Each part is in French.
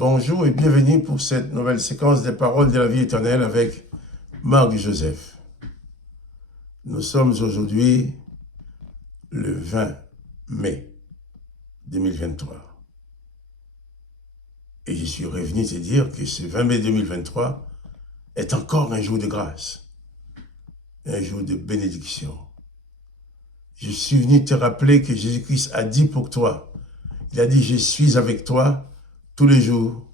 Bonjour et bienvenue pour cette nouvelle séquence des paroles de la vie éternelle avec Marc Joseph. Nous sommes aujourd'hui le 20 mai 2023. Et je suis revenu te dire que ce 20 mai 2023 est encore un jour de grâce, un jour de bénédiction. Je suis venu te rappeler que Jésus-Christ a dit pour toi, il a dit « Je suis avec toi » tous les jours,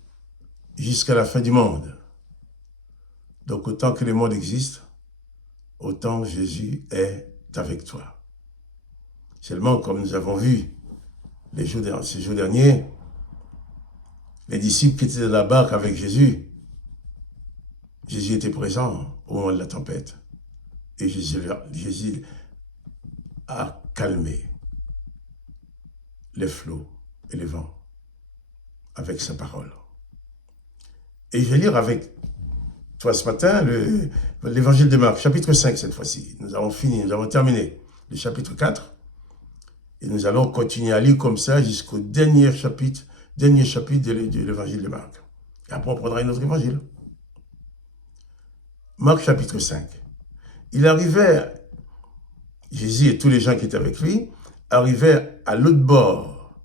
jusqu'à la fin du monde. Donc, autant que le monde existe, autant Jésus est avec toi. Seulement, comme nous avons vu ces jours derniers, les disciples qui étaient dans la barque avec Jésus, Jésus était présent au moment de la tempête. Et Jésus a calmé les flots et les vents avec sa parole. Et je vais lire avec toi ce matin l'évangile de Marc, chapitre 5 cette fois-ci. Nous avons fini, nous avons terminé le chapitre 4. Et nous allons continuer à lire comme ça jusqu'au dernier chapitre de l'évangile de Marc. Et après on prendra un autre évangile. Marc chapitre 5. Il arrivait, Jésus et tous les gens qui étaient avec lui, arrivaient à l'autre bord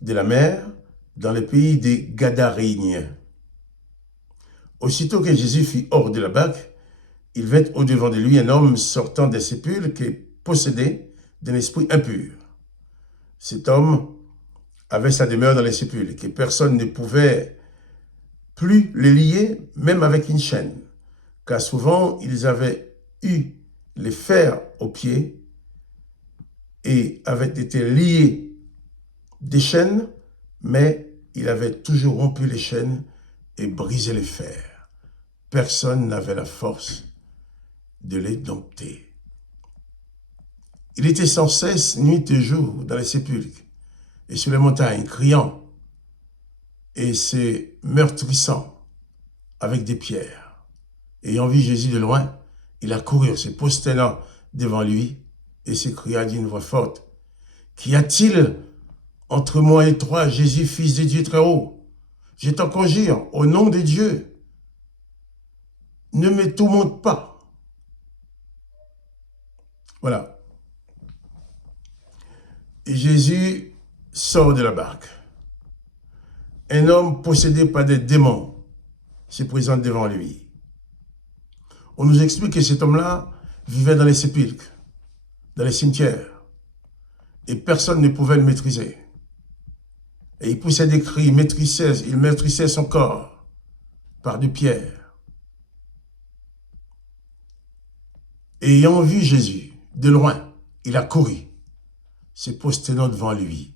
de la mer, dans le pays des Gadaréniens. Aussitôt que Jésus fut hors de la barque, il vint au-devant de lui un homme sortant des sépulcres et possédé d'un esprit impur. Cet homme avait sa demeure dans les sépulcres et personne ne pouvait plus le lier, même avec une chaîne, car souvent ils avaient eu les fers aux pieds et avaient été liés des chaînes, mais il avait toujours rompu les chaînes et brisé les fers. Personne n'avait la force de les dompter. Il était sans cesse, nuit et jour, dans les sépulcres et sur les montagnes, criant et se meurtrissant avec des pierres. Ayant vu Jésus de loin, il accourut, se prosternant devant lui et s'écria d'une voix forte, « Qu'y a-t-il entre moi et toi, Jésus, fils de Dieu très haut? Je t'en conjure, au nom de Dieu, ne me tourmente pas. » Voilà. Et Jésus sort de la barque. Un homme possédé par des démons se présente devant lui. On nous explique que cet homme-là vivait dans les sépulcres, dans les cimetières, et personne ne pouvait le maîtriser. Et il poussait des cris, il maîtrisait son corps par des pierres. Et ayant vu Jésus de loin, il a couru, se prosternant devant lui.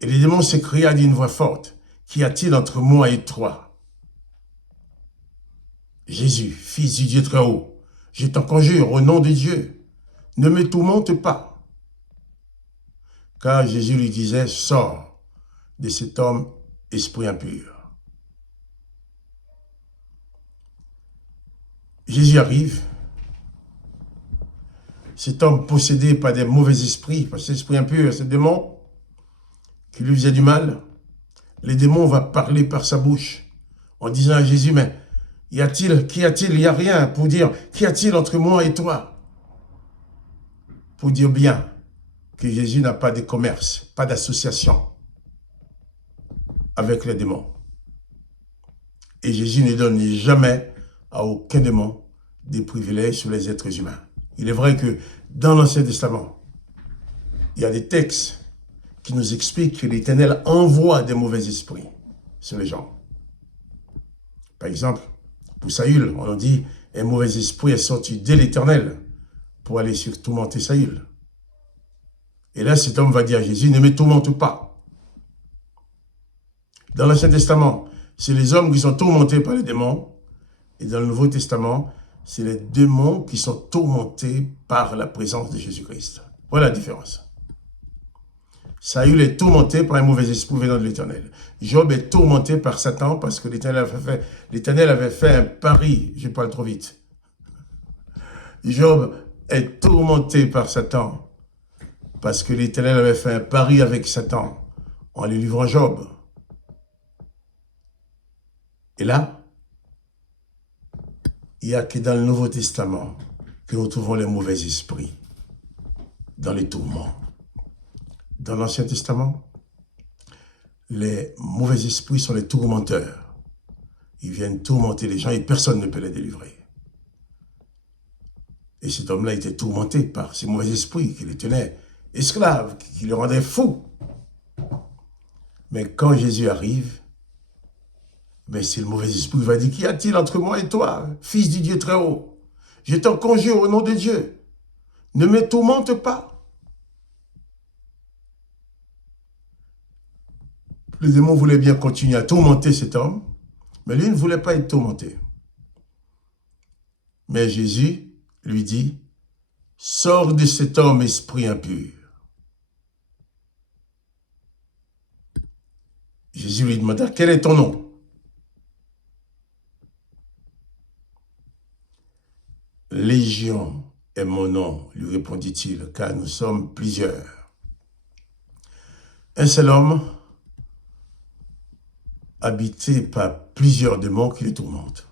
Et les démons s'écria d'une voix forte, « Qu'y a-t-il entre moi et toi? Jésus, fils du Dieu très haut, je t'en conjure au nom de Dieu, ne me tourmente pas. » Car Jésus lui disait, « Sors de cet homme, esprit impur. » Jésus arrive. Cet homme possédé par des mauvais esprits, par cet esprit impur, ces démons qui lui faisaient du mal, les démons vont parler par sa bouche en disant à Jésus, « Mais qu'y a-t-il? Il n'y a rien pour dire, qu'y a-t-il entre moi et toi? » Pour dire bien que Jésus n'a pas de commerce, pas d'association avec les démons. Et Jésus ne donne jamais à aucun démon des privilèges sur les êtres humains. Il est vrai que dans l'Ancien Testament, il y a des textes qui nous expliquent que l'Éternel envoie des mauvais esprits sur les gens. Par exemple, pour Saül, on dit « Un mauvais esprit est sorti de l'Éternel pour aller tourmenter Saül. » Et là, cet homme va dire à Jésus, « Ne me tourmente pas. » Dans l'Ancien Testament, c'est les hommes qui sont tourmentés par les démons. Et dans le Nouveau Testament, c'est les démons qui sont tourmentés par la présence de Jésus-Christ. Voilà la différence. Saül est tourmenté par un mauvais esprit venant de l'Éternel. Job est tourmenté par Satan parce que l'Éternel avait fait un pari. Je parle trop vite. Job est tourmenté par Satan parce que l'Éternel avait fait un pari avec Satan en lui livrant Job. Et là, il n'y a que dans le Nouveau Testament que nous trouvons les mauvais esprits, dans les tourments. Dans l'Ancien Testament, les mauvais esprits sont les tourmenteurs. Ils viennent tourmenter les gens et personne ne peut les délivrer. Et cet homme-là était tourmenté par ces mauvais esprits qui les tenaient esclaves, qui le rendaient fou. Mais quand Jésus arrive, c'est le mauvais esprit qui va dire, qu'y a-t-il entre moi et toi, fils du Dieu très haut? Je t'en conjure au nom de Dieu, ne me tourmente pas. Le démon voulait bien continuer à tourmenter cet homme, mais lui ne voulait pas être tourmenté. Mais Jésus lui dit, sors de cet homme, esprit impur. Jésus lui demanda, quel est ton nom? Légion est mon nom, lui répondit-il, car nous sommes plusieurs. Un seul homme, habité par plusieurs démons qui le tourmentent.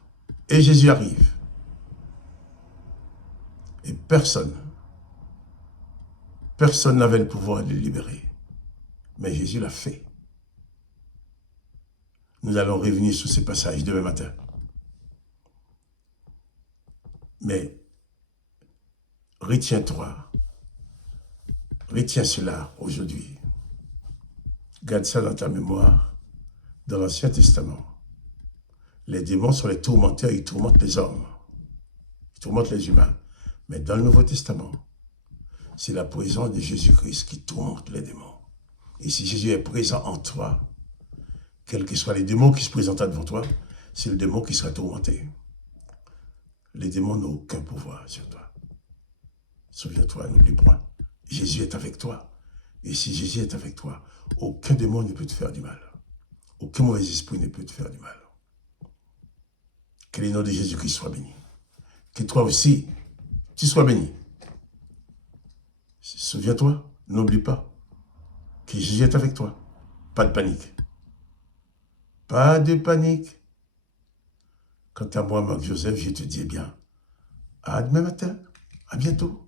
Et Jésus arrive. Et personne n'avait le pouvoir de le libérer. Mais Jésus l'a fait. Nous allons revenir sur ces passages demain matin. Mais retiens-toi, retiens cela aujourd'hui. Garde ça dans ta mémoire. Dans l'Ancien Testament, les démons sont les tourmenteurs, ils tourmentent les hommes. Ils tourmentent les humains. Mais dans le Nouveau Testament, c'est la présence de Jésus-Christ qui tourmente les démons. Et si Jésus est présent en toi, quels que soient les démons qui se présentent devant toi, c'est le démon qui sera tourmenté. Les démons n'ont aucun pouvoir sur toi. Souviens-toi, n'oublie point, Jésus est avec toi. Et si Jésus est avec toi, aucun démon ne peut te faire du mal. Aucun mauvais esprit ne peut te faire du mal. Que le nom de Jésus-Christ soit béni. Que toi aussi, tu sois béni. Souviens-toi, n'oublie pas que Jésus est avec toi. Pas de panique. Pas de panique. Quant à moi, Marc Joseph, je te dis bien, à demain matin, à bientôt.